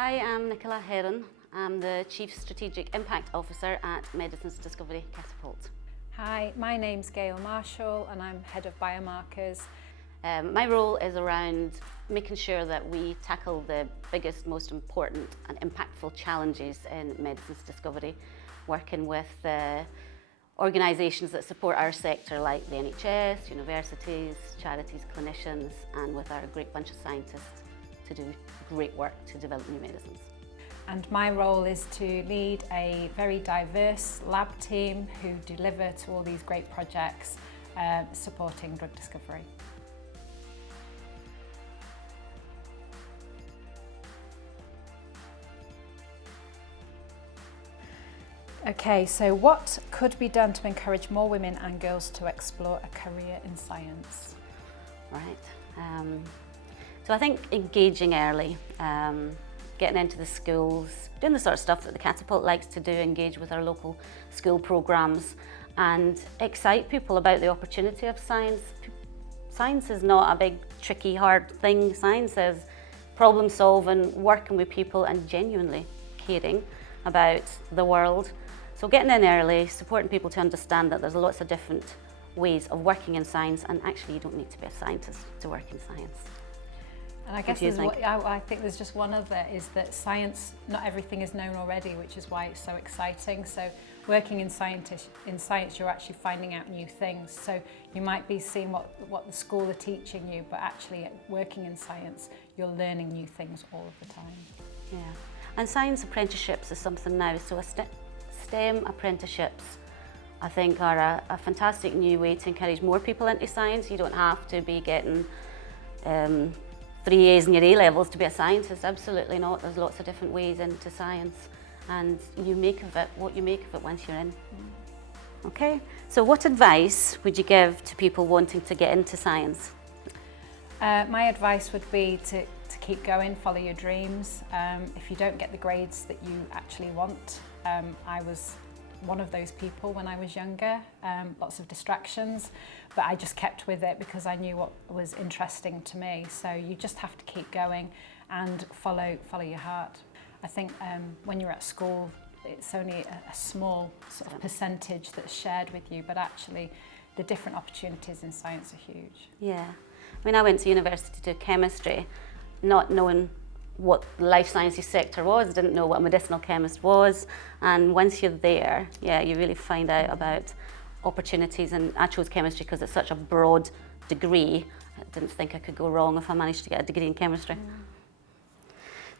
Hi, I'm Nicola Heron. I'm the Chief Strategic Impact Officer at Medicine's Discovery Catapult. Hi, my name's Gail Marshall and I'm Head of Biomarkers. My role is around making sure that we tackle the biggest, most important and impactful challenges in medicine's discovery, working with organisations that support our sector like the NHS, universities, charities, clinicians, and with our great bunch of scientists to do great work to develop new medicines. And my role is to lead a very diverse lab team who deliver to all these great projects supporting drug discovery. Okay, so what could be done to encourage more women and girls to explore a career in science? Right. So I think engaging early, getting into the schools, doing the sort of stuff that the Catapult likes to do, engage with our local school programmes and excite people about the opportunity of science. Science is not a big, tricky, hard thing. Science is problem solving, working with people and genuinely caring about the world. So getting in early, supporting people to understand that there's lots of different ways of working in science, and actually you don't need to be a scientist to work in science. And I guess I think there's just one other, is that science, not everything is known already, which is why it's so exciting. So working in science, you're actually finding out new things. So you might be seeing what the school are teaching you, but actually working in science, you're learning new things all of the time. Yeah, and science apprenticeships is something now. So STEM apprenticeships, I think, are a fantastic new way to encourage more people into science. You don't have to be getting 3 A's in your A-levels to be a scientist, absolutely not. There's lots of different ways into science, and you make of it what you make of it once you're in. Okay, so what advice would you give to people wanting to get into science? My advice would be to keep going, follow your dreams. If you don't get the grades that you actually want, I was one of those people when I was younger, lots of distractions, but I just kept with it because I knew what was interesting to me. So you just have to keep going and follow your heart. I think when you're at school, it's only a small sort of percentage that's shared with you, but actually the different opportunities in science are huge. Yeah, I mean, I went to university to do chemistry, not knowing what the life sciences sector was, didn't know what a medicinal chemist was, and once you're there, yeah, you really find out about opportunities. And I chose chemistry because it's such a broad degree. I didn't think I could go wrong if I managed to get a degree in chemistry.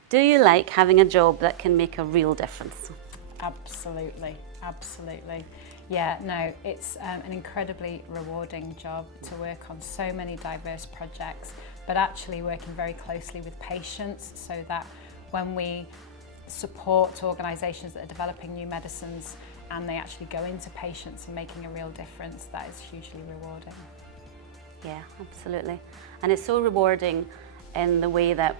Do you like having a job that can make a real difference? Absolutely, absolutely. Yeah, no, it's an incredibly rewarding job to work on so many diverse projects, but actually working very closely with patients so that when we support organisations that are developing new medicines and they actually go into patients and making a real difference, that is hugely rewarding. Yeah, absolutely. And it's so rewarding in the way that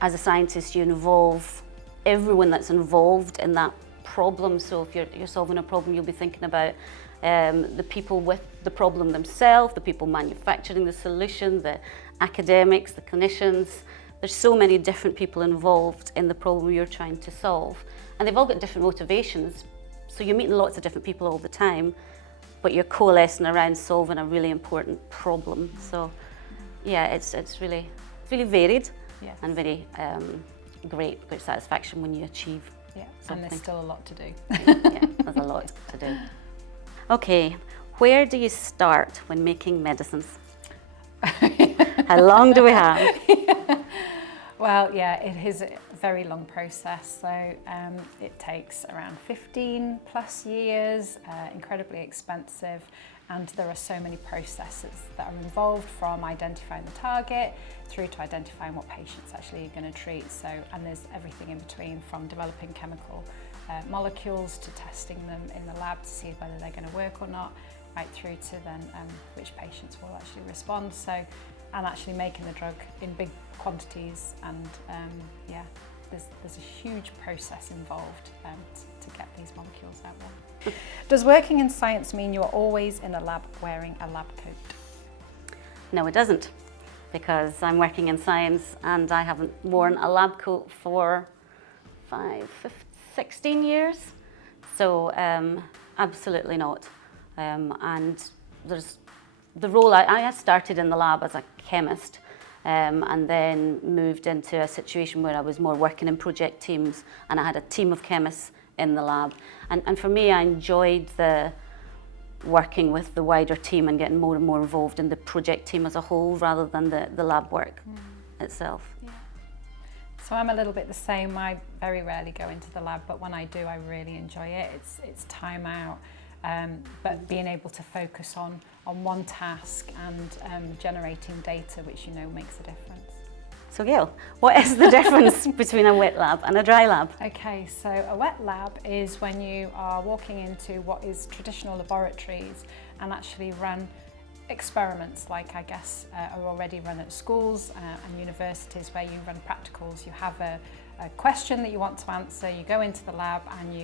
as a scientist you involve everyone that's involved in that problem. So if you're solving a problem, you'll be thinking about the people with the problem themselves, the people manufacturing the solution, the academics, the clinicians. There's so many different people involved in the problem you're trying to solve, and they've all got different motivations. So you're meeting lots of different people all the time, but you're coalescing around solving a really important problem. So yeah, it's really varied. Yes. And very great satisfaction when you achieve. Yeah, something. And there's still a lot to do. Yeah, there's a lot to do. Okay, where do you start when making medicines? How long do we have? Well, yeah, it is a very long process. So it takes around 15 plus years, incredibly expensive. And there are so many processes that are involved, from identifying the target through to identifying what patients actually you're going to treat. So, and there's everything in between, from developing chemical molecules to testing them in the lab to see whether they're going to work or not, right through to then which patients will actually respond. So, and actually making the drug in big quantities, and yeah, there's a huge process involved to get these molecules out there. Does working in science mean you're always in a lab wearing a lab coat? No, it doesn't, because I'm working in science and I haven't worn a lab coat for 16 years. So absolutely not. And there's the role, I started in the lab as a chemist, and then moved into a situation where I was more working in project teams, and I had a team of chemists in the lab. And for me, I enjoyed the working with the wider team and getting more and more involved in the project team as a whole rather than the lab work itself. Yeah. So I'm a little bit the same. I very rarely go into the lab, but when I do, I really enjoy it. It's time out, but being able to focus on one task and generating data, which you know makes a difference. So Gail, what is the difference between a wet lab and a dry lab? Okay, so a wet lab is when you are walking into what is traditional laboratories and actually run experiments like I guess are already run at schools and universities, where you run practicals. You have a question that you want to answer, you go into the lab and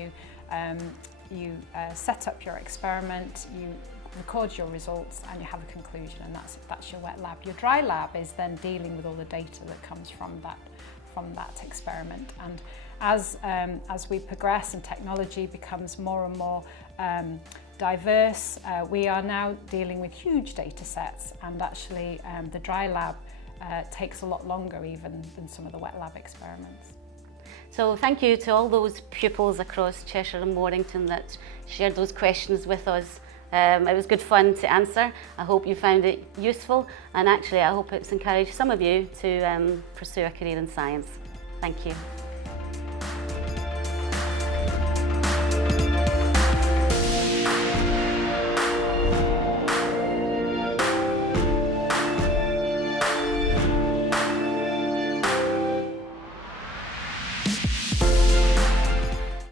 you set up your experiment, you record your results and you have a conclusion, and that's your wet lab. Your dry lab is then dealing with all the data that comes from that experiment. And as we progress and technology becomes more and more diverse, we are now dealing with huge data sets, and actually the dry lab takes a lot longer even than some of the wet lab experiments. So thank you to all those pupils across Cheshire and Warrington that shared those questions with us. It was good fun to answer. I hope you found it useful, and actually I hope it's encouraged some of you to pursue a career in science. Thank you.